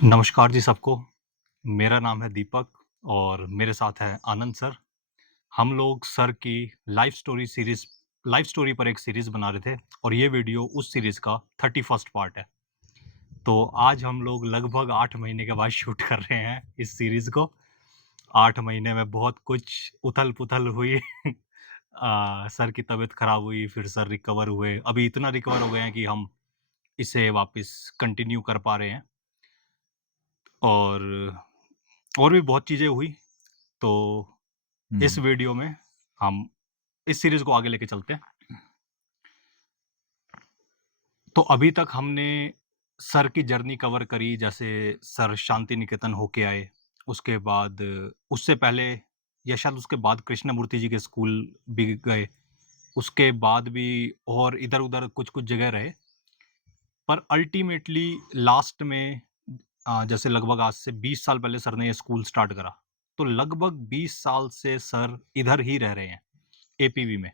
नमस्कार जी सबको। मेरा नाम है दीपक और मेरे साथ है आनंद सर। हम लोग सर की लाइफ स्टोरी पर एक सीरीज़ बना रहे थे और ये वीडियो उस सीरीज़ का 31st पार्ट है। तो आज हम लोग लगभग 8 महीने के बाद शूट कर रहे हैं इस सीरीज़ को। 8 महीने में बहुत कुछ उथल-पुथल हुई। सर की तबीयत खराब हुई, फिर सर रिकवर हुए। अभी इतना रिकवर हो गए हैं कि हम इसे वापस कंटिन्यू कर पा रहे हैं और भी बहुत चीज़ें हुई। तो इस हुँ। वीडियो में हम इस सीरीज़ को आगे लेके चलते हैं। तो अभी तक हमने सर की जर्नी कवर करी, जैसे सर शांति निकेतन होके आए, उसके बाद उससे पहले या शायद उसके बाद कृष्णमूर्ति जी के स्कूल भी गए, उसके बाद भी और इधर-उधर कुछ-कुछ जगह रहे। पर अल्टीमेटली लास्ट में जैसे लगभग आज से 20 साल पहले सर ने ये स्कूल स्टार्ट करा, तो लगभग 20 साल से सर इधर ही रह रहे हैं, एपीवी में।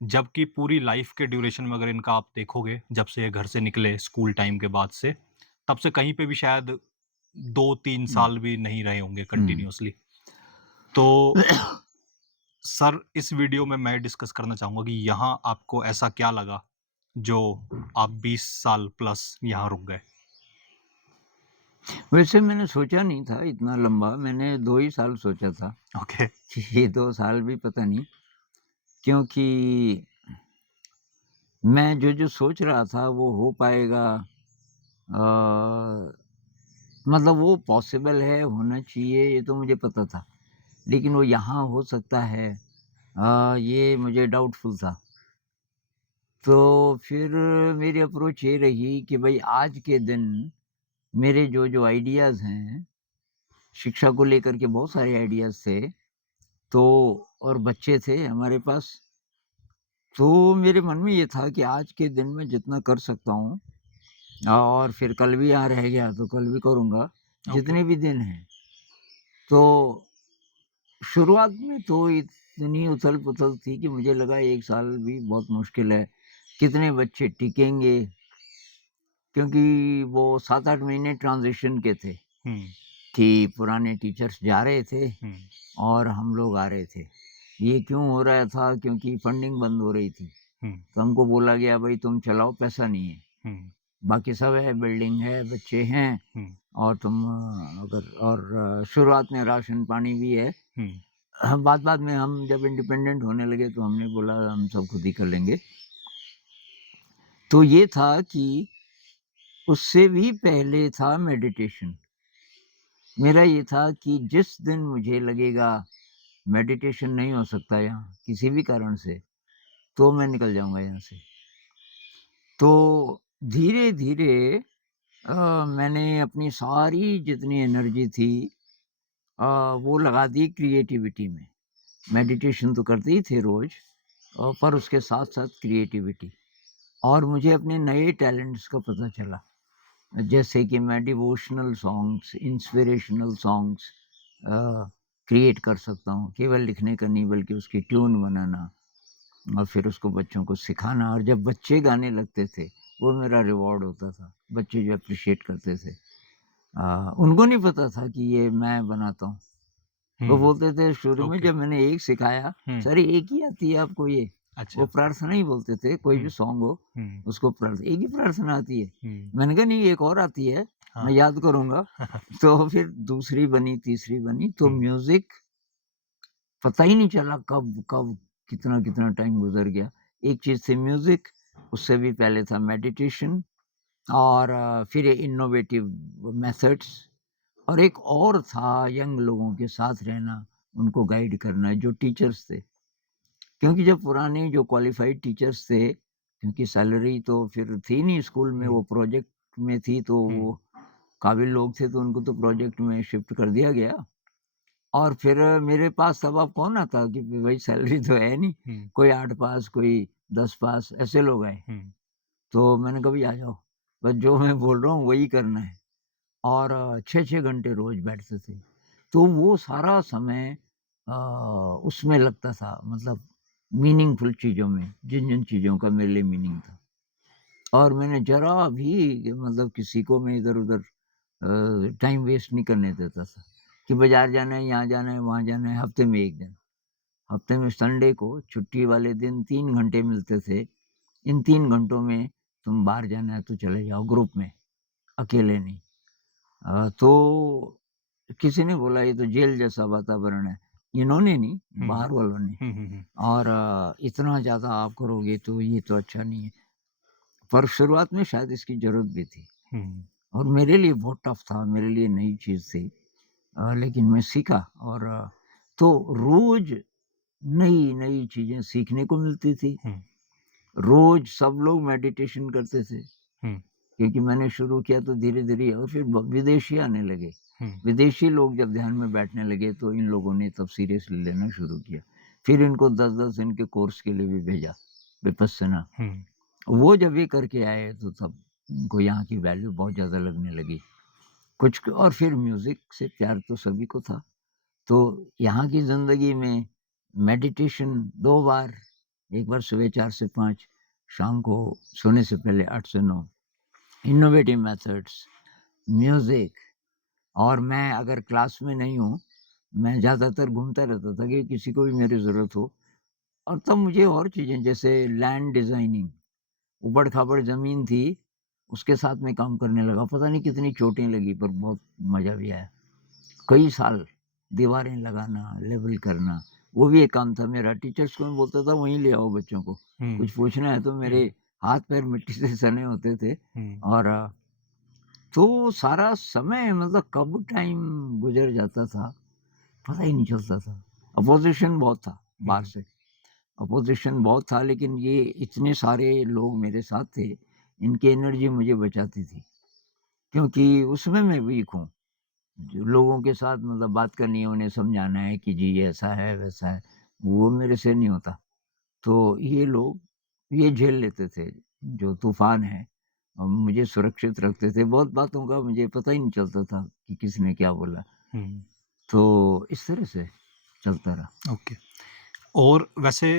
जबकि पूरी लाइफ के ड्यूरेशन में अगर इनका आप देखोगे, जब से ये घर से निकले स्कूल टाइम के बाद से, तब से कहीं पे भी शायद 2-3 हुँ, साल भी नहीं रहे होंगे हुँ। कंटिन्यूअसली। तो सर, इस वीडियो में मैं डिस्कस करना चाहूँगा कि यहाँ आपको ऐसा क्या लगा, जो आप 20 साल प्लस यहाँ रुक गए? वैसे मैंने सोचा नहीं था इतना लंबा, मैंने 2 ही साल सोचा था ओके। कि ये 2 साल भी पता नहीं, क्योंकि मैं जो-जो सोच रहा था वो हो पाएगा, मतलब वो पॉसिबल है, होना चाहिए, ये तो मुझे पता था। लेकिन वो यहाँ हो सकता है, ये मुझे डाउटफुल था। तो फिर मेरी अप्रोच ये रही कि भई आज के दिन मेरे जो-जो आइडियाज़ हैं, शिक्षा को लेकर के बहुत सारे आइडियाज़ थे। तो और बच्चे थे हमारे पास, तो मेरे मन में ये था कि आज के दिन में जितना कर सकता हूँ, और फिर कल भी यहाँ रह गया तो कल भी करूँगा, ओके। जितने भी दिन हैं। तो शुरुआत में तो इतनी उथल-पुथल थी कि मुझे लगा 1 साल भी बहुत मुश्किल है, कितने बच्चे टिकेंगे? क्योंकि वो 7-8 महीने ट्रांज़िशन के थे हुँ, कि पुराने टीचर्स जा रहे थे हुँ, और हम लोग आ रहे थे। ये क्यों हो रहा था? क्योंकि फंडिंग बंद हो रही थी। हुँ, तो हमको बोला गया, भई तुम चलाओ, पैसा नहीं है। हुँ, बाकी सब है, बिल्डिंग है, बच्चे हैं, हुँ, और तुम अगर और शुरुआत में राशन पानी भी है। हुँ, बाद-बाद में हम जब इंडिपेंडेंट होने लगे तो हमने बोला हम सब खुद ही कर लेंगे। तो ये था कि उससे भी पहले था मेडिटेशन। मेरा ये था कि जिस दिन मुझे लगेगा मेडिटेशन नहीं हो सकता यहाँ, किसी भी कारण से, तो मैं निकल जाऊँगा यहाँ से। तो धीरे-धीरे मैंने अपनी सारी जितनी एनर्जी थी, वो लगा दी क्रिएटिविटी में। मेडिटेशन तो करते ही थे रोज़, पर उसके साथ-साथ क्रिएटिविटी, और मुझे अपने नए टैलेंट्स का पता चला। जैसे कि मैं डिवोशनल सॉन्ग्स, इंस्पिरेशनल सॉन्ग्स अ, क्रिएट कर सकता हूँ। केवल लिखने का नहीं, बल्कि उसकी ट्यून बनाना और फिर उसको बच्चों को सिखाना, और जब बच्चे गाने लगते थे, वो मेरा रिवॉर्ड होता था। बच्चे जो एप्रिशिएट करते थे। उनको नहीं पता था कि ये मैं बनाता हूँ। वो हुँ, बोलते थे शुरू में, ओके। जब मैंने एक सिखाया, हुँ, "सर एक ही आती है आपको ये?" वो अच्छा। प्रार्थना ही बोलते थे, कोई भी हुँ, सॉन्ग हो, हुँ, उसको एक ही प्रार्थना आती है। हुँ, मैंने कहा, "नहीं, एक और आती है, हाँ। मैं याद करूँगा।" तो फिर दूसरी बनी, तीसरी बनी, तो हुँ, म्यूज़िक पता ही नहीं चला कब कितना-कितना टाइम गुज़र गया। एक चीज़ थी म्यूज़िक, उससे भी पहले था मेडिटेशन, और फिर इनोवेटिव मेथड्स, और एक और था यंग लोगों के साथ रहना, उनको गाइड करना, जो टीचर्स थे। क्योंकि जब पुराने जो क्वालिफ़ाइड टीचर्स थे, क्योंकि सैलरी तो फिर थी नहीं स्कूल में, हुँ, वो प्रोजेक्ट में थी, तो हुँ, वो काबिल लोग थे, तो उनको तो प्रोजेक्ट में शिफ्ट कर दिया गया। और फिर मेरे पास तब अब कौन आता कि भाई सैलरी तो है नहीं, हुँ, कोई 8 पास, कोई 10 पास, ऐसे लोग आए। हुँ, तो मैंने कहा, भई आ जाओ, बस जो मैं बोल रहा हूँ वही करना है, और 6-6 घंटे रोज़ बैठते थे। तो वो सारा समय अ, उसमें लगता था, मतलब मीनिंगफुल चीज़ों में, जिन-जिन चीज़ों का मेरे लिए मीनिंग था। और मैंने ज़रा भी मतलब किसी को मैं इधर-उधर टाइम वेस्ट नहीं करने देता था कि बाज़ार जाना है, यहाँ जाना है, वहाँ जाना है, हफ़्ते में 1 दिन। हफ़्ते में संडे को छुट्टी वाले दिन 3 घंटे मिलते थे। इन 3 घंटों में तुम बाहर जाना है तो चले जाओ ग्रुप में, अकेले नहीं। तो किसी ने बोला ये तो जेल जैसा वातावरण है। इन्होंने नहीं, हुँ। बाहर वालों ने। हुँ, हुँ, हुँ। और इतना ज़्यादा आप करोगे तो ये तो अच्छा नहीं है। पर शुरुआत में शायद इसकी ज़रूरत भी थी हुँ, और मेरे लिए बहुत टफ़ था, मेरे लिए नई चीज़ थी। लेकिन मैं सीखा और तो रोज़ नई-नई चीज़ें सीखने को मिलती थी। हुँ, रोज़ सब लोग मेडिटेशन करते थे, हुँ, क्योंकि मैंने शुरू किया तो धीरे-धीरे और फिर विदेशी आने लगे। हुँ, विदेशी लोग जब ध्यान में बैठने लगे तो इन लोगों ने तब सीरियसली लेना शुरू किया। फिर इनको 10-10 दिन के कोर्स के लिए भी भेजा, विपस्सना। हुँ, वो जब ये करके आए तो तब उनको यहाँ की वैल्यू बहुत ज़्यादा लगने लगी। कुछ और फिर म्यूज़िक से प्यार तो सभी को था। तो यहाँ की ज़िंदगी में मेडिटेशन 2 बार, एक बार सुबह 4 से 5, शाम को सोने से पहले 8 से 9, इनोवेटिव मेथड्स, म्यूज़िक। और मैं अगर क्लास में नहीं हूँ, मैं ज़्यादातर घूमता रहता था कि किसी को भी मेरी ज़रूरत हो। और तब मुझे और चीज़ें जैसे लैंड डिज़ाइनिंग, ऊबड़-खाबड़ ज़मीन थी, उसके साथ में काम करने लगा। पता नहीं कितनी चोटें लगी पर बहुत मज़ा भी आया। कई साल दीवारें लगाना, लेवल करना, वो भी एक काम था मेरा। टीचर्स को मैं बोलता था वहीं ले आओ बच्चों को। हुँ, कुछ पूछना है तो मेरे हुँ, हाथ-पैर मिट्टी से सने होते थे हुँ, और तो सारा समय मतलब कब टाइम गुज़र जाता था, पता ही नहीं चलता था। अपोज़िशन बहुत था बाहर हुँ, से। अपोज़िशन बहुत था लेकिन ये इतने सारे लोग मेरे साथ थे, इनकी एनर्जी मुझे बचाती थी। क्योंकि उसमें मैं वीक हूँ। जो लोगों के साथ मतलब बात करनी है, उन्हें समझाना है कि जी ये ऐसा है, वैसा है, वो मेरे से नहीं होता। तो ये लोग ये झेल लेते थे, जो तूफ़ान है मुझे सुरक्षित रखते थे। बहुत बातों का मुझे पता ही नहीं चलता था कि किसने क्या बोला। हुँ, तो इस तरह से चलता रहा। ओके। और वैसे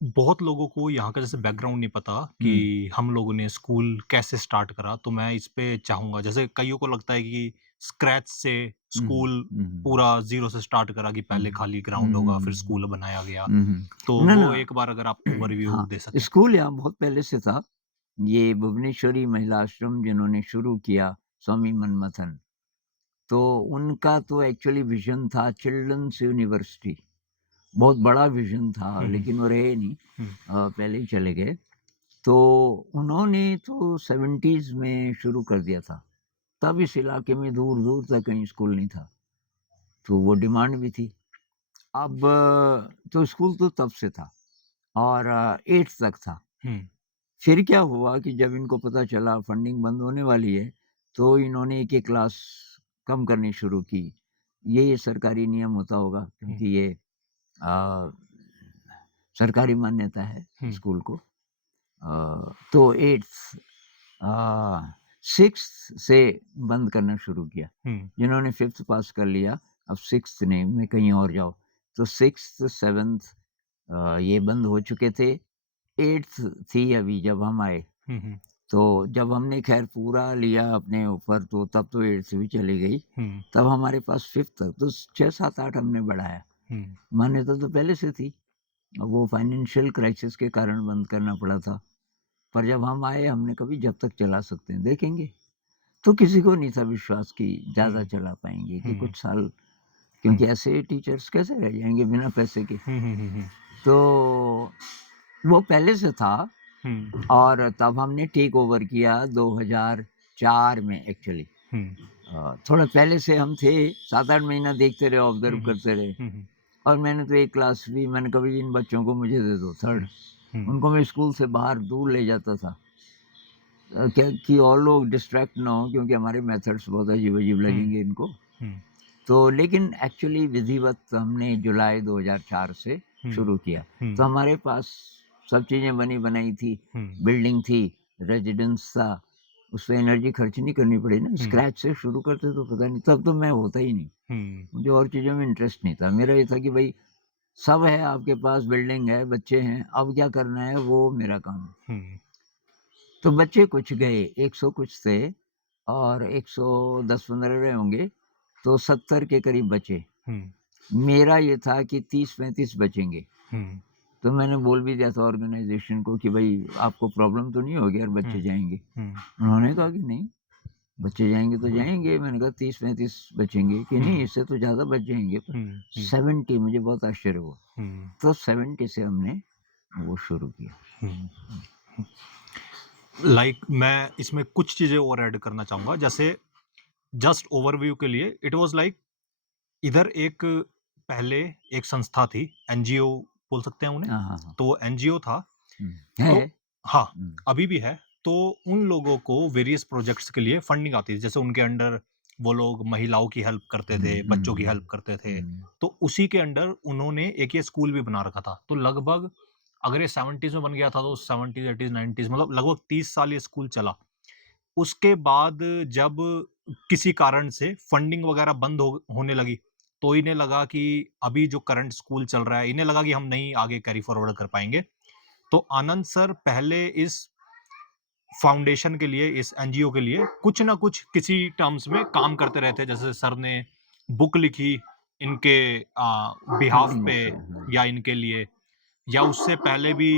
बहुत लोगों को यहाँ का जैसे बैकग्राउंड नहीं पता कि हुँ, हम लोगों ने स्कूल कैसे स्टार्ट करा, तो मैं इस पे चाहूँगा जैसे कइयों को लगता है कि स्क्रैच से हुँ, स्कूल हुँ, हुँ, पूरा ज़ीरो से स्टार्ट करा कि हुँ, पहले खाली हुँ, ग्राउंड होगा, फिर हुँ, स्कूल बनाया गया। हुँ, हुँ। तो ना, वो ना। एक बार अगर आप ओवरव्यू हाँ, दे सकें? स्कूल यहाँ बहुत पहले से था। ये भुवनेश्वरी महिला आश्रम जिन्होंने शुरू किया, स्वामी मनमथन। तो उनका तो एक्चुअली विज़न था चिल्ड्रन्स यूनिवर्सिटी। बहुत बड़ा विज़न था हुँ, हुँ, लेकिन वो रहे नहीं, हुँ, पहले ही चले गए। तो उन्होंने तो 70s में शुरू कर दिया था। तब इस इलाके में दूर-दूर तक कहीं स्कूल नहीं था, तो वो डिमांड भी थी। अब तो स्कूल तो तब से था और 8th तक था। हुँ, फिर क्या हुआ कि जब इनको पता चला फंडिंग बंद होने वाली है, तो इन्होंने एक-एक क्लास कम करनी शुरू की। ये सरकारी नियम होता होगा हुँ, क्योंकि ये अ, सरकारी मान्यता है हुँ, स्कूल को। तो 8th अ, 6th से बंद करना शुरू किया। हुँ, जिन्होंने 5th पास कर लिया, अब 6th नहीं मैं कहीं और जाओ। तो 6th, 7th ये बंद हो चुके थे। 8th थी अभी जब हम आए। हुँ, हुँ, तो जब हमने ख़ैर पूरा लिया अपने ऊपर तो तब तो 8th भी चली गई। हुँ, तब हमारे पास 5th तक तो 6, 7, 8 हमने बढ़ाया। हुँ, मान्यता तो पहले से थी। अब वो फाइनेंशियल क्राइसिस के कारण बंद करना पड़ा था। पर जब हम आए हमने कभी जब तक चला सकते हैं देखेंगे। तो किसी को नहीं था विश्वास कि ज़्यादा हुँ, चला पाएँगे कि हुँ, कुछ साल हुँ, क्योंकि ऐसे टीचर्स कैसे रह जाएँगे बिना पैसे के। हुँ, हुँ, हुँ, हुँ, तो वो पहले से था हुँ, और तब हमने टेक ओवर किया 2004 में एक्चुअली। हुँ, थोड़ा पहले से हम थे, 7-8 महीना देखते रहे, हुँ, ऑब्ज़र्व हुँ, करते रहे हुँ, हुँ, और मैंने तो एक क्लास भी मैंने कभी इन बच्चों को मुझे दे दो 3rd। हुँ, हुँ, उनको मैं स्कूल से बाहर दूर ले जाता था क्या कि और लोग डिस्ट्रैक्ट ना हों क्योंकि हमारे मेथड्स बहुत अजीब-अजीब हुँ, लगेंगे इनको। हुँ, तो लेकिन एक्चुअली विधिवत हमने जुलाई 2004 से हुँ, शुरू किया। हुँ, तो हमारे पास सब चीज़ें बनी-बनाई थी, हुँ, बिल्डिंग थी, रेज़िडेंस था, उसपे एनर्जी खर्च नहीं करनी पड़ी ना, हुँ, स्क्रैच से शुरू करते तो पता नहीं तब तो मैं होता ही नहीं। हुँ, मुझे और चीज़ों में इंटरेस्ट नहीं था। मेरा ये था कि भई सब है आपके पास, बिल्डिंग है, बच्चे हैं, अब क्या करना है वो मेरा काम है। हुँ, तो बच्चे कुछ गए, 100 कुछ थे और 110-15 रहे होंगे, तो 70 के करीब बचे। हुँ, मेरा ये था कि 30-35 बचेंगे। हुँ, तो मैंने बोल भी दिया था ऑर्गेनाइज़ेशन को कि भई आपको प्रॉब्लम तो नहीं होगी यार हुँ, बच्चे जाएँगे? हुँ, उन्होंने कहा कि नहीं, बच्चे जाएँगे तो जाएँगे। मैंने कहा 30-35 बचेंगे कि हुँ, नहीं इससे तो ज़्यादा बच जाएँगे। पर हुँ, हुँ, 70 मुझे बहुत आश्चर्य हुआ। हुँ, तो 70 से हमने वो शुरू किया। हुँ। लाइक मैं इसमें कुछ चीज़ें और ऐड करना चाहूँगा, जैसे जस्ट ओवरव्यू के लिए इट वाज़ लाइक इधर एक पहले एक संस्था थी, एनजीओ बोल सकते हैं उन्हें, हाँ, हाँ, हाँ। तो वो एनजीओ था, है। तो हाँ, हुँ, अभी भी है। तो उन लोगों को वेरियस प्रोजेक्ट्स के लिए फंडिंग आती थी, जैसे उनके अंडर वो लोग महिलाओं की हेल्प करते हुँ, थे, हुँ, बच्चों की हेल्प हुँ, करते थे, हुँ, तो उसी के अंडर उन्होंने एक ये स्कूल भी बना रखा था। तो लगभग अगर ये 70s में बन गया था, तो 70s, 80s, 90s मतलब लगभग 30 साल ये स्कूल चला। उसके बाद जब किसी कारण से फंडिंग वगैरह बंद होने लगी, तो इन्हें लगा कि अभी जो करंट स्कूल चल रहा है, इन्हें लगा कि हम नहीं आगे कैरी फॉरवर्ड कर पाएँगे। तो आनंद सर पहले इस फाउंडेशन के लिए, इस एनजीओ के लिए कुछ ना कुछ किसी टर्म्स में काम करते रहते। जैसे सर ने बुक लिखी इनके बिहाफ़ फंडिंग पे से। हाँ। या इनके लिए, या उससे पहले भी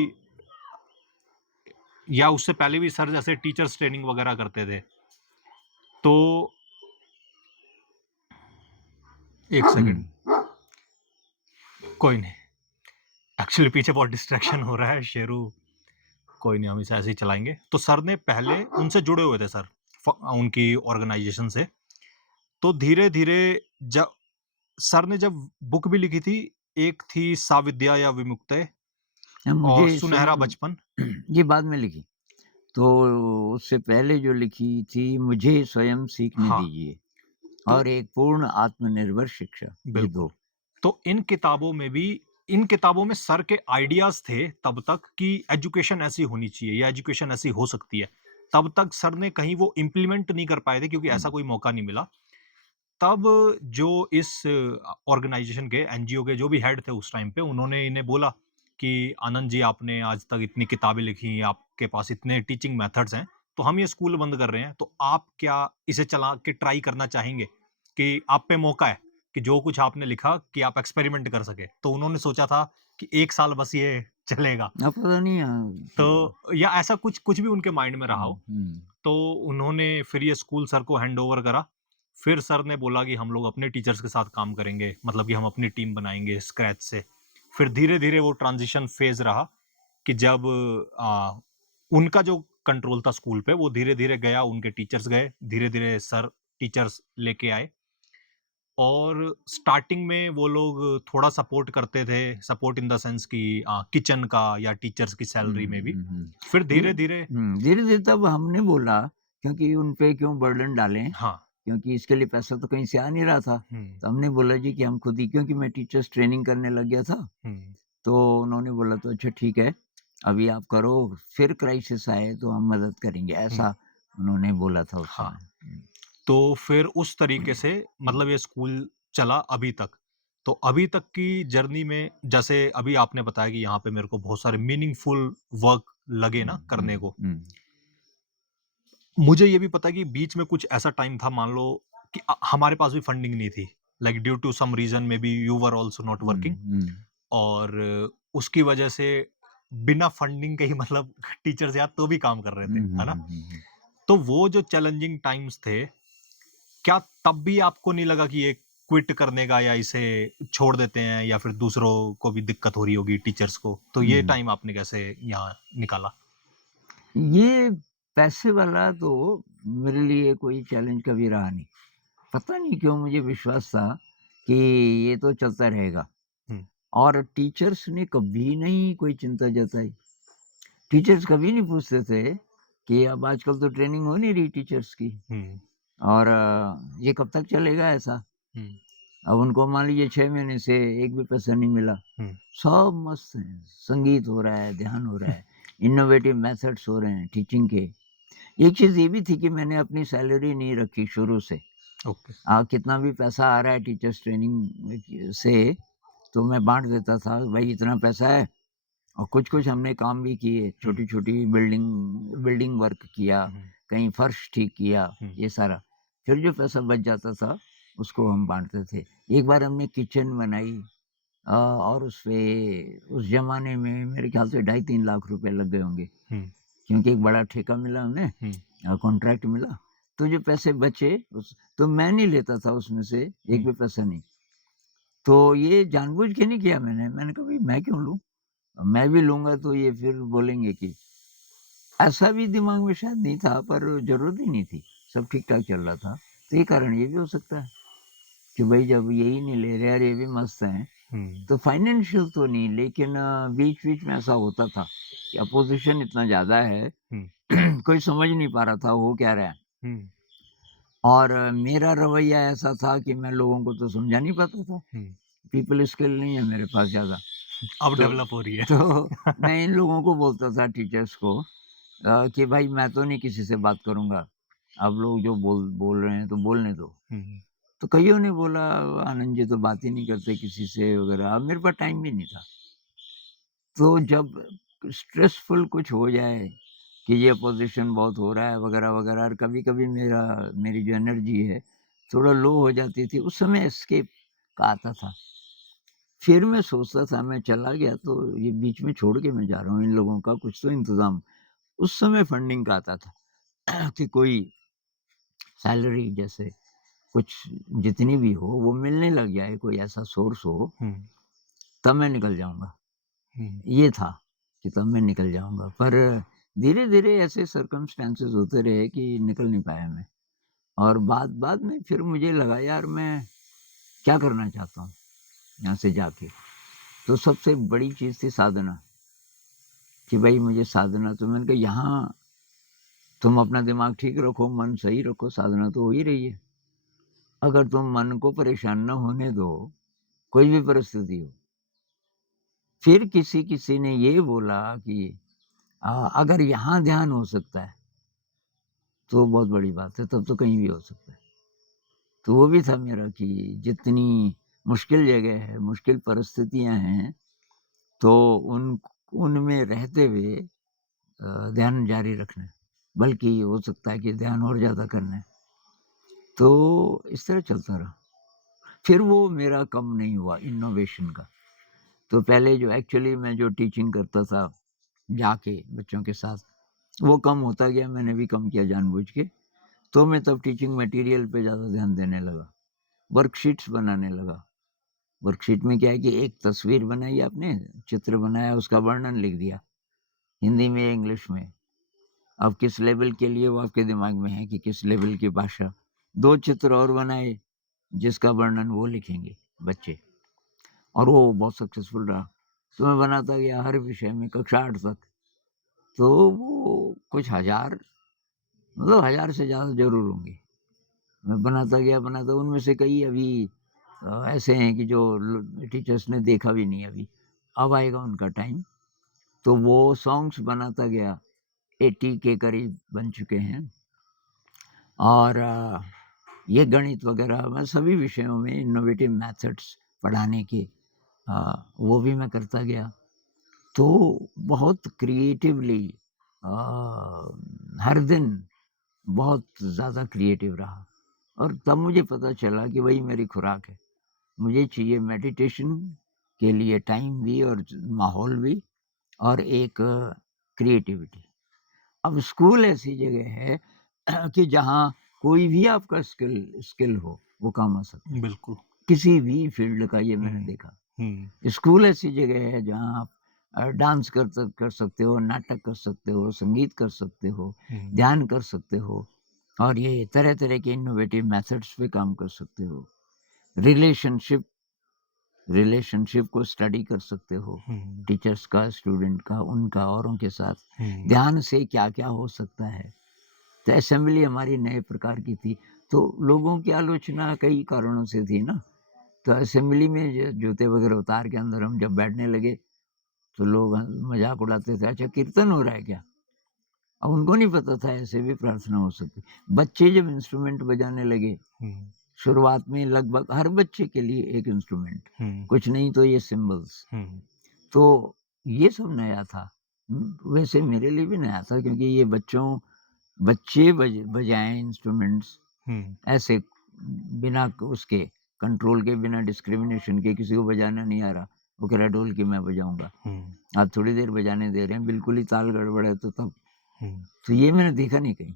या उससे पहले भी सर जैसे टीचर्स ट्रेनिंग वगैरह करते थे। तो 1 हुँ, सेकंड, कोई नहीं। एक्चुअली पीछे बहुत डिस्ट्रैक्शन हो रहा है, शेरू कोई नहीं, हम इसे ऐसे ही चलाएँगे। तो सर ने पहले उनसे जुड़े हुए थे सर, उनकी ऑर्गनाइज़ेशन से। तो धीरे-धीरे ज सर ने जब बुक भी लिखी थी, एक थी साविद्या या विमुक्तः मुझे और इस सुनहरा बचपन। समय ये बाद में लिखी। तो उससे पहले जो लिखी थी मुझे स्वयं सीखने हाँ, दीजिए तो और एक पूर्ण आत्मनिर्भर शिक्षा, ये बिल्कुल। 2। तो इन किताबों में सर के आइडियाज़ थे तब तक कि एजुकेशन ऐसी होनी चाहिए या एजुकेशन ऐसी हो सकती है। तब तक सर ने कहीं वो इम्प्लीमेंट नहीं कर पाए थे, क्योंकि हुँ, ऐसा कोई मौका नहीं मिला। तब जो इस ऑर्गनाइज़ेशन के, एनजीओ के जो भी हेड थे उस टाइम पे, उन्होंने इन्हें बोला कि आनंद जी, आपने आज तक इतनी किताबें लिखी, आपके पास इतने टीचिंग मेथड्स हैं, तो हम ये स्कूल बंद कर रहे हैं, तो आप क्या इसे चला के ट्राई करना चाहेंगे? कि आप पे मौका है कि जो कुछ आपने लिखा कि आप एक्सपेरिमेंट कर सकें। तो उन्होंने सोचा था कि 1 साल बस ये चलेगा। अब पता नहीं तो या ऐसा कुछ कुछ भी उनके माइंड में रहा हो। हुँ, हुँ, तो उन्होंने फिर ये स्कूल सर को हैंडओवर करा। फिर सर ने बोला कि हम लोग अपने टीचर्स के साथ काम करेंगे, मतलब कि हम अपनी टीम बनाएँगे स्क्रैच से। फिर धीरे-धीरे वो ट्रांज़िशन फ़ेज़ रहा कि जब उनका जो कंट्रोल था स्कूल पे, वो धीरे-धीरे गया, उनके टीचर्स गए, धीरे-धीरे सर टीचर्स लेके आए। और स्टार्टिंग में वो लोग थोड़ा सपोर्ट करते थे, सपोर्ट इन द सेंस कि किचन का या टीचर्स की हुँ, सैलरी में भी। हुँ, हुँ। फिर धीरे धीरे-धीरे धीरे-धीरे तब हमने बोला क्योंकि उन पे क्यों बर्डन डालें, हाँ, क्योंकि इसके लिए पैसा तो कहीं से आ नहीं रहा था। हुँ, तो हमने बोला जी कि हम खुद ही क्योंकि मैं टीचर्स ट्रेनिंग करने लग गया था, हुँ, तो उन्होंने बोला तो अच्छा ठीक है, अभी आप करो, फिर क्राइसिस आए तो हम मदद करेंगे, हुँ, ऐसा उन्होंने बोला था उस हाँ। समय। तो फिर उस तरीके से मतलब ये स्कूल चला अभी तक। तो अभी तक की जर्नी में जैसे अभी आपने बताया कि यहाँ पे मेरे को बहुत सारे मीनिंगफुल वर्क लगे हुँ, ना हुँ, करने को। हुँ, मुझे ये भी पता है कि बीच में कुछ ऐसा टाइम था, मान लो कि हमारे पास भी फंडिंग नहीं थी। Like due to some reason may be you were also not hmm, working, hmm, और उसकी वजह से बिना फंडिंग के ही मतलब टीचर्स यार तो भी काम कर रहे थे, हुँ, हुँ, है ना? हुँ, हुँ, हुँ। तो वो जो चैलेंजिंग टाइम्स थे, क्या तब भी आपको नहीं लगा कि ये क्विट करने का या इसे छोड़ देते हैं, या फिर दूसरों को भी दिक्कत हो रही होगी टीचर्स को? तो हुँ, ये हुँ। टाइम आपने कैसे यहाँ निकाला? ये पैसे वाला तो मेरे लिए कोई चैलेंज कभी रहा नहीं। पता नहीं क्यों मुझे विश्वास था कि ये तो चलता रहेगा हुँ, और टीचर्स ने कभी नहीं कोई चिंता जताई। टीचर्स कभी नहीं पूछते थे कि अब आजकल तो ट्रेनिंग हो नहीं रही टीचर्स की हुँ, और ये कब तक चलेगा ऐसा? हुँ, अब उनको मान लीजिए 6 महीने से एक भी पैसा नहीं मिला। हुँ, सब मस्त हैं, संगीत हो रहा है, ध्यान हो रहा है, इनोवेटिव मेथड्स हो रहे हैं टीचिंग के। एक चीज़ ये भी थी कि मैंने अपनी सैलरी नहीं रखी शुरू से। ओके। कितना भी पैसा आ रहा है टीचर्स ट्रेनिंग से, तो मैं बाँट देता था, भाई इतना पैसा है और कुछ-कुछ हमने काम भी किए, हुँ, छोटी-छोटी बिल्डिंग बिल्डिंग वर्क किया, हुँ, कहीं फर्श ठीक किया, हुँ, ये सारा। फिर जो पैसा बच जाता था, उसको हम बाँटते थे। एक बार हमने किचन बनाई और उसपे उस ज़माने में मेरे ख़्याल से ढाई 3 लाख रुपए लग गए होंगे, हुँ, क्योंकि एक बड़ा ठेका मिला हमें, हुँ, कॉन्ट्रैक्ट मिला। तो जो पैसे बचे उस तो मैं नहीं लेता था उसमें से, एक हुँ, भी पैसा नहीं। तो ये जानबूझ के नहीं किया मैंने, मैंने कहा भई मैं क्यों लूँ? मैं भी लूँगा तो ये फिर बोलेंगे कि ऐसा भी दिमाग में शायद नहीं था, पर ज़रूरत ही नहीं थी, सब ठीक-ठाक चल रहा था। तो ये कारण ये भी हो सकता है कि भई जब यही नहीं ले रहे यार, ये भी मस्त हैं, हुँ, तो फाइनेंशियल तो नहीं, लेकिन बीच-बीच में ऐसा होता था कि अपोज़िशन इतना ज़्यादा है, हुँ, कोई समझ नहीं पा रहा था हो क्या रहा है। हुँ, और मेरा रवैया ऐसा था कि मैं लोगों को तो समझा नहीं पाता था, हुँ। पीपल स्किल नहीं है मेरे पास ज़्यादा। अब तो डेवलप हो रही है। तो मैं इन लोगों को बोलता था, टीचर्स को, कि भाई मैं तो नहीं किसी से बात करूँगा, आप लोग जो बोल बोल रहे हैं तो बोलने दो। हुँ, तो कइयों ने बोला आनंद जी तो बात ही नहीं करते किसी से वगैरह, अब मेरे पास टाइम भी नहीं था। तो जब स्ट्रेसफुल कुछ हो जाए कि ये अपोज़िशन बहुत हो रहा है वगैरह-वगैरह, और कभी-कभी मेरी जो एनर्जी है थोड़ा लो हो जाती थी, उस समय एस्केप का आता था। फिर मैं सोचता था मैं चला गया तो ये बीच में छोड़ के मैं जा रहा हूँ इन लोगों का कुछ तो इंतज़ाम। उस समय फंडिंग का आता था कि कोई सैलरी जैसे कुछ जितनी भी हो वो मिलने लग जाए, कोई ऐसा सोर्स हो, हुँ, तब मैं निकल जाऊँगा। हुँ, ये था कि तब मैं निकल जाऊँगा। पर धीरे-धीरे ऐसे सर्कमस्टेंसेस होते रहे कि निकल नहीं पाया मैं। और बाद बाद में फिर मुझे लगा यार मैं क्या करना चाहता हूँ यहाँ से जाके। तो सबसे बड़ी चीज़ थी साधना, कि भई मुझे साधना, तो मैंने कहा यहाँ तुम अपना दिमाग ठीक रखो, मन सही रखो, साधना तो हो ही रही है। अगर तुम मन को परेशान ना होने दो, कोई भी परिस्थिति हो। फिर किसी-किसी ने ये बोला कि अगर यहाँ ध्यान हो सकता है, तो बहुत बड़ी बात है, तब तो कहीं भी हो सकता है। तो वो भी था मेरा कि जितनी मुश्किल जगह है, मुश्किल परिस्थितियाँ हैं, तो उन उनमें रहते हुए ध्यान जारी रखना है। बल्कि हो सकता है कि ध्यान और ज़्यादा करना है। तो इस तरह चलता रहा। फिर वो मेरा कम नहीं हुआ इनोवेशन का। तो पहले जो एक्चुअली मैं जो टीचिंग करता था जाके बच्चों के साथ, वो कम होता गया, मैंने भी कम किया जानबूझ के। तो मैं तब टीचिंग मटेरियल पे ज़्यादा ध्यान देने लगा, वर्कशीट्स बनाने लगा। वर्कशीट में क्या है कि एक तस्वीर बनाई आपने, चित्र बनाया, उसका वर्णन लिख दिया, हिंदी में या इंग्लिश में। अब किस लेवल के लिए वो आपके दिमाग में है कि किस लेवल की भाषा। 2 चित्र और बनाए, जिसका वर्णन वो लिखेंगे बच्चे, और वो बहुत सक्सेसफुल रहा। तो मैं बनाता गया हर विषय में कक्षा 8 तक। तो वो कुछ हज़ार, मतलब 1000 से ज़्यादा ज़रूर होंगे। मैं बनाता गया, बनाता, उनमें से कई अभी ऐसे हैं कि जो टीचर्स ने देखा भी नहीं अभी। अब आएगा उनका टाइम। तो वो सॉन्ग्स बनाता गया, 80 के करीब बन चुके हैं। और ये गणित वगैरह मैं सभी विषयों में इनोवेटिव मेथड्स पढ़ाने के, वो भी मैं करता गया। तो बहुत क्रिएटिवली हर दिन बहुत ज़्यादा क्रिएटिव रहा। और तब मुझे पता चला कि वही मेरी खुराक है। मुझे चाहिए मेडिटेशन के लिए टाइम भी और माहौल भी, और एक क्रिएटिविटी। अब स्कूल ऐसी जगह है कि जहाँ कोई भी आपका स्किल स्किल हो, वो काम आ सकता है। बिल्कुल। किसी भी फ़ील्ड का, ये मैंने हुँ, देखा। हुँ, स्कूल ऐसी जगह है जहाँ आप डांस कर सकते हो, नाटक कर सकते हो, संगीत कर सकते हो, हुँ, ध्यान कर सकते हो, और ये तरह-तरह के इनोवेटिव मेथड्स पे काम कर सकते हो। रिलेशनशिप रिलेशनशिप को स्टडी कर सकते हो, हुँ, टीचर्स का, स्टूडेंट का, उनका, औरों के साथ। हुँ, ध्यान से क्या-क्या हो सकता है। तो असेंबली हमारी नए प्रकार की थी, तो लोगों की आलोचना कई कारणों से थी ना। तो असेंबली में जूते वगैरह उतार के अंदर हम जब बैठने लगे, तो लोग मज़ाक उड़ाते थे, अच्छा कीर्तन हो रहा है क्या? अब उनको नहीं पता था ऐसे भी प्रार्थना हो सकती। बच्चे जब इंस्ट्रूमेंट बजाने लगे, हुँ, शुरुआत में लगभग हर बच्चे के लिए एक इंस्ट्रूमेंट, हुँ, कुछ नहीं तो ये सिम्बल्स। हुँ, तो ये सब नया था। वैसे मेरे लिए भी नया था, क्योंकि ये बच्चों बच्चे बजाएँ इंस्ट्रूमेंट्स हुँ, ऐसे बिना उसके कंट्रोल के, बिना डिस्क्रिमिनेशन के, किसी को बजाना नहीं आ रहा, वो कह रहा है ढोलकी मैं बजाऊँगा। हुँ, आप थोड़ी देर बजाने दे रहे हैं, बिल्कुल ही ताल गड़बड़ है तो तब। हुँ, तो ये मैंने देखा नहीं कहीं।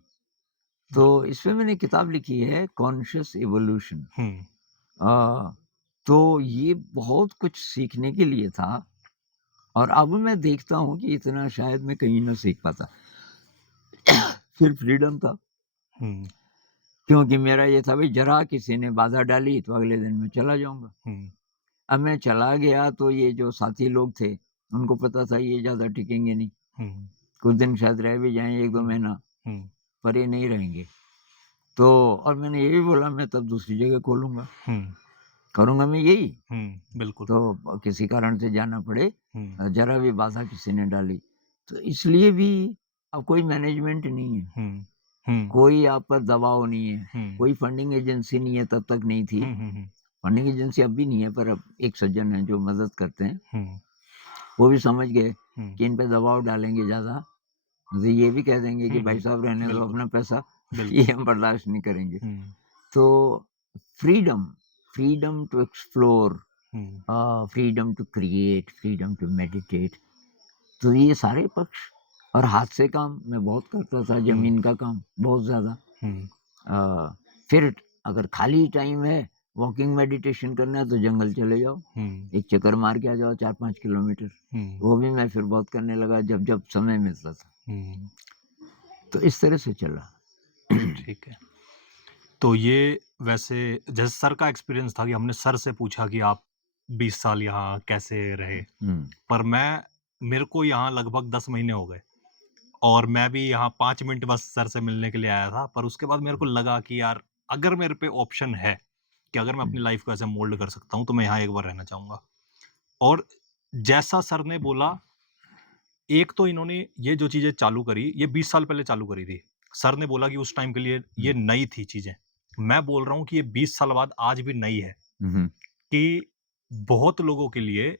तो बिल्कुल। इसमें मैंने किताब लिखी है कॉन्शियस इवोल्यूशन। हुँ, अ, तो ये बहुत कुछ सीखने के लिए था और अब मैं देखता हूँ कि इतना शायद मैं कहीं ना सीख पाता। फिर फ्रीडम था, हुँ, क्योंकि मेरा ये था भई ज़रा किसी ने बाधा डाली तो अगले दिन मैं चला जाऊँगा। हुँ, अब मैं चला गया तो ये जो साथी लोग थे, उनको पता था ये ज़्यादा टिकेंगे नहीं। हुँ, कुछ दिन शायद रह भी जाएँ 1-2 हुँ, महीना, हुँ, पर ये नहीं रहेंगे। तो और मैंने ये भी बोला मैं तब दूसरी जगह खोलूँगा, हुँ, करूँगा मैं यही। हुँ, बिल्कुल। तो किसी कारण से जाना पड़े, हुँ, ज़रा भी बाधा किसी ने डाली, तो इसलिए भी अब कोई मैनेजमेंट नहीं है, हुँ, हुँ, कोई आप पर दबाव नहीं है, हुँ, कोई फंडिंग एजेंसी नहीं है, तब तक नहीं थी। हुँ, हुँ, हुँ, फंडिंग एजेंसी अब भी नहीं है, पर अब एक सज्जन हैं जो मदद करते हैं। हुँ, वो भी समझ गए हुँ, कि इन पे दबाव डालेंगे ज़्यादा, तो ये भी कह देंगे कि हुँ, भाई हुँ, साहब रहने दो बिल्कुल, अपना पैसा, ये बिल्कुल। हम बर्दाश्त नहीं करेंगे। हुँ, तो फ्रीडम, फ्रीडम टू एक्सप्लोर, हुँ, freedom to create, freedom to meditate, तो ये सारे पक्ष। और हाथ से काम मैं बहुत करता था, हुँ, ज़मीन का काम बहुत ज़्यादा। हुँ, अ, फिर अगर खाली टाइम है, वॉकिंग मेडिटेशन करना है तो जंगल चले जाओ, हुँ, एक चक्कर मार के आ जाओ 4-5 किलोमीटर। हुँ, वो भी मैं फिर बहुत करने लगा जब-जब समय मिलता था। हुँ, तो इस तरह से चला। ठीक है। तो ये वैसे जैसे सर का एक्सपीरियंस था कि हमने सर से पूछा कि आप 20 साल यहाँ कैसे रहे? हुँ, पर मेरे को यहाँ लगभग 10 महीने हो गए और मैं भी यहाँ 5 मिनट बस सर से मिलने के लिए आया था। पर उसके बाद मेरे को लगा कि यार अगर मेरे पे ऑप्शन है कि अगर मैं हुँ, अपनी लाइफ़ को ऐसे मोल्ड कर सकता हूँ, तो मैं यहाँ एक बार रहना चाहूँगा। और जैसा सर ने बोला, एक तो इन्होंने ये जो चीज़ें चालू करी, ये 20 साल पहले चालू करी थी। सर ने बोला कि उस टाइम के लिए ये हुँ, नई थी चीज़ें। मैं बोल रहा हूँ कि ये 20 साल बाद आज भी नई है हुँ, हुँ, कि बहुत लोगों के लिए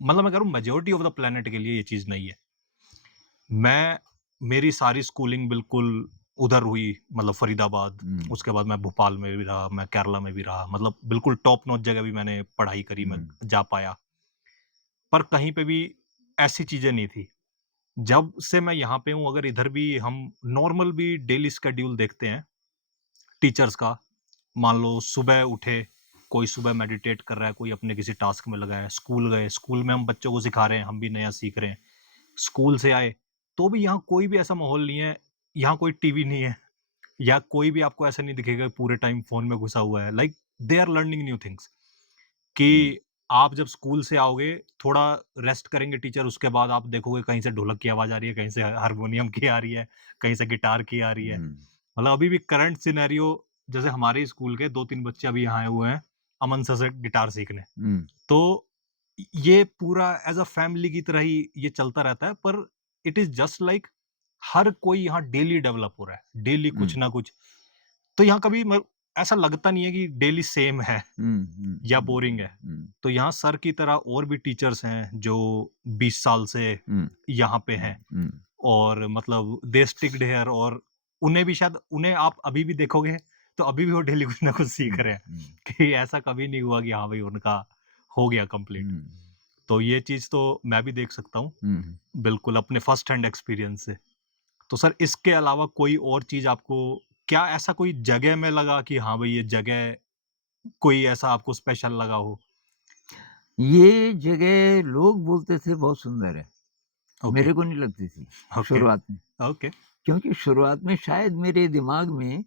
मतलब मैं कह रहा हूँ मेजॉरिटी ऑफ द प्लैनेट के लिए ये चीज़ नई है। मैं मेरी सारी स्कूलिंग बिल्कुल उधर हुई मतलब फरीदाबाद, हुँ, उसके बाद मैं भोपाल में भी रहा, मैं केरला में भी रहा, मतलब बिल्कुल टॉप नॉच जगह भी मैंने पढ़ाई करी, मैं हुँ, जा पाया। पर कहीं पे भी ऐसी चीज़ें नहीं थी। जब से मैं यहाँ पे हूँ अगर इधर भी हम नॉर्मल भी डेली शेड्यूल देखते हैं टीचर्स का, मान लो सुबह उठे, कोई सुबह मेडिटेट कर रहा है, कोई अपने किसी टास्क में लगा है, स्कूल गए, स्कूल में हम बच्चों को सिखा रहे हैं, हम भी नया सीख रहे हैं। स्कूल से आए, तो भी यहाँ कोई भी ऐसा माहौल नहीं है, यहाँ कोई टीवी नहीं है या कोई भी आपको ऐसा नहीं दिखेगा पूरे टाइम फ़ोन में घुसा हुआ है। Like they are learning new things hmm, कि आप जब स्कूल से आओगे, थोड़ा रेस्ट करेंगे टीचर, उसके बाद आप देखोगे कहीं से ढोलक की आवाज़ आ रही है, कहीं से हारमोनियम की आ रही है, कहीं से गिटार की आ रही है। हुँ, मतलब अभी भी करंट सिनेरियो जैसे हमारे स्कूल के 2-3 बच्चे अभी यहाँ आए हुए हैं, अमन सर से गिटार सीखने। हुँ, तो ये पूरा एज़ अ फैमिली की तरह ही ये चलता रहता है, पर इट इज़ जस्ट लाइक हर कोई यहाँ डेली डेवलप हो रहा है, डेली कुछ हुँ, ना कुछ। तो यहाँ कभी म ऐसा लगता नहीं है कि डेली सेम है हुँ, हुँ, या बोरिंग हुँ, है। हुँ, तो यहाँ सर की तरह और भी टीचर्स हैं जो 20 साल से हुँ, यहाँ पे हुँ, हैं हुँ, और मतलब दे स्टिक्ड हियर और उन्हें भी शायद उन्हें आप अभी भी देखोगे तो अभी भी वो डेली कुछ ना कुछ सीख हुँ, रहे हैं हुँ, कि ऐसा कभी नहीं हुआ कि हाँ भाई उनका हो गया कंप्लीट। हुँ, तो ये चीज़ तो मैं भी देख सकता हूँ, हुँ। बिल्कुल अपने फर्स्ट हैंड एक्सपीरियंस से। तो सर इसके अलावा कोई और चीज़ आपको क्या ऐसा कोई जगह में लगा कि हाँ भाई ये जगह कोई ऐसा आपको स्पेशल लगा हो? ये जगह लोग बोलते थे बहुत सुंदर है, ओके, मेरे को नहीं लगती थी ओके, शुरुआत में, ओके। क्योंकि शुरुआत में शायद मेरे दिमाग में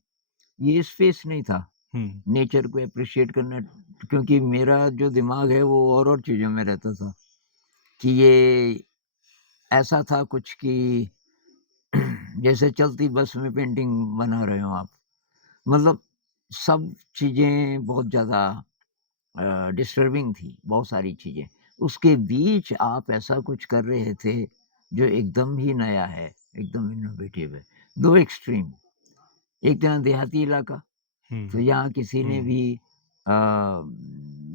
ये स्पेस नहीं था, हुँ, नेचर को एप्रिशिएट करना, क्योंकि मेरा जो दिमाग है वो और चीज़ों में रहता था, कि ये ऐसा था कुछ कि जैसे चलती बस में पेंटिंग बना रहे हो आप। मतलब सब चीज़ें बहुत ज़्यादा डिस्टर्बिंग थी, बहुत सारी चीज़ें। उसके बीच आप ऐसा कुछ कर रहे थे, जो एकदम ही नया है, एकदम इनोवेटिव है। 2 एक्सट्रीम, एक तरह देहाती इलाका, हुँ, तो हुँ, यहाँ किसी ने हुँ, भी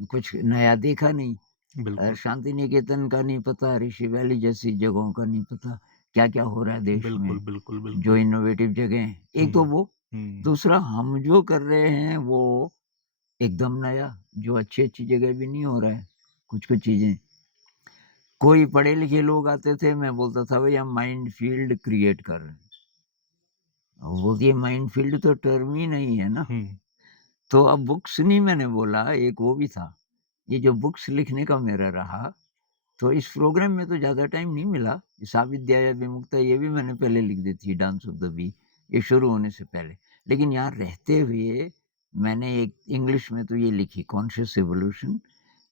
कुछ नया देखा नहीं। बिल्कुल। शांति निकेतन का नहीं पता, ऋषि वैली जैसी जगहों का नहीं पता, क्या-क्या हो रहा है देश बिल्कुल, में, बिल्कुल, जो बिल्कुल। इनोवेटिव जगह हैं, एक तो हुँ, वो, हुँ, दूसरा हम जो कर रहे हैं वो एकदम नया, जो अच्छी-अच्छी जगह भी नहीं हो रहा है, कुछ-कुछ चीज़ें। कोई पढ़े-लिखे लोग आते थे, मैं बोलता था भई हम माइंड फील्ड क्रिएट कर रहे हैं। अब वो ये माइंड फील्ड तो टर्म ही नहीं है ना। हुँ, तो अब बुक्स नहीं मैंने बोला, एक वो भी था। ये जो बुक्स लिखने का मेरा रहा, तो इस प्रोग्राम में तो ज़्यादा टाइम नहीं मिला। साविद्या या विमुक्ता ये भी मैंने पहले लिख दी थी, डांस ऑफ द बी, ये शुरू होने से पहले। लेकिन यहाँ रहते हुए मैंने एक इंग्लिश में तो ये लिखी कॉन्शियस इवोल्यूशन,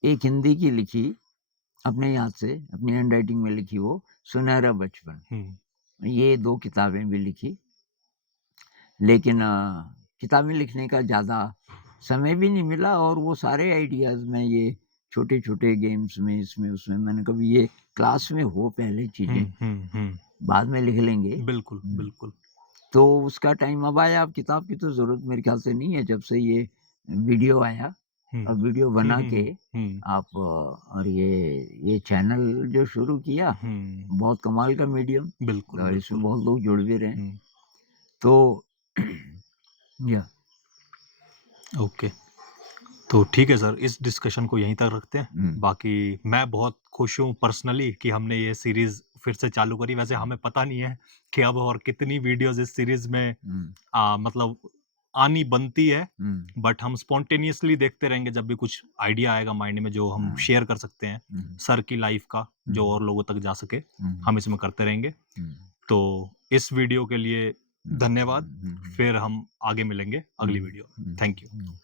एक हिंदी की लिखी अपने याद से, अपनी हैंडराइटिंग में लिखी वो सुनहरा बचपन। हुँ, ये 2 किताबें भी लिखी। लेकिन किताबें लिखने का ज़्यादा समय भी नहीं मिला और वो सारे आइडियाज़ मैं ये छोटे-छोटे गेम्स में, इसमें, उसमें मैंने कभी ये क्लास में हो पहले चीज़ें, हुँ, हुँ, हुँ। बाद में लिख लेंगे। बिल्कुल, बिल्कुल। तो उसका टाइम अब आया, अब किताब की तो ज़रूरत मेरे ख़्याल से नहीं है जब से ये वीडियो आया। हुँ। अब वीडियो हुँ, बना हुँ, के हुँ, हुँ, आप और ये चैनल जो शुरू किया, हुँ। बहुत कमाल का मीडियम बिल्कुल, और इसमें बिल्कुल। बहुत लोग जुड़ भी रहे हैं। हुँ, तो या ओके। तो ठीक है सर, इस डिस्कशन को यहीं तक रखते हैं। हुँ, बाकी मैं बहुत खुश हूँ पर्सनली कि हमने ये सीरीज़ फिर से चालू करी। वैसे हमें पता नहीं है कि अब और कितनी वीडियोज़ इस सीरीज़ में हुँ, मतलब आनी बनती है, हुँ, बट हम स्पॉन्टेनियसली देखते रहेंगे जब भी कुछ आइडिया आएगा माइंड में जो हम हाँ, शेयर कर सकते हैं, हुँ, सर की लाइफ़ का, हुँ, जो और लोगों तक जा सके, हुँ, हम इसमें करते रहेंगे। हुँ, तो इस वीडियो के लिए हुँ, धन्यवाद। हुँ, हुँ, फिर हम आगे मिलेंगे हुँ, अगली वीडियो में। हुँ, थैंक यू। हुँ।